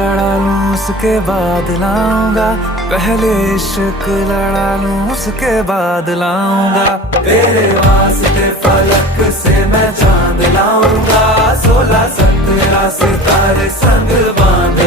लड़ा लूं उसके बाद लाऊंगा, पहले इश्क लड़ा लूं उसके बाद लाऊंगा। तेरे वास्ते फलक से मैं चांद लाऊंगा, 16 17 सितारे संग बांध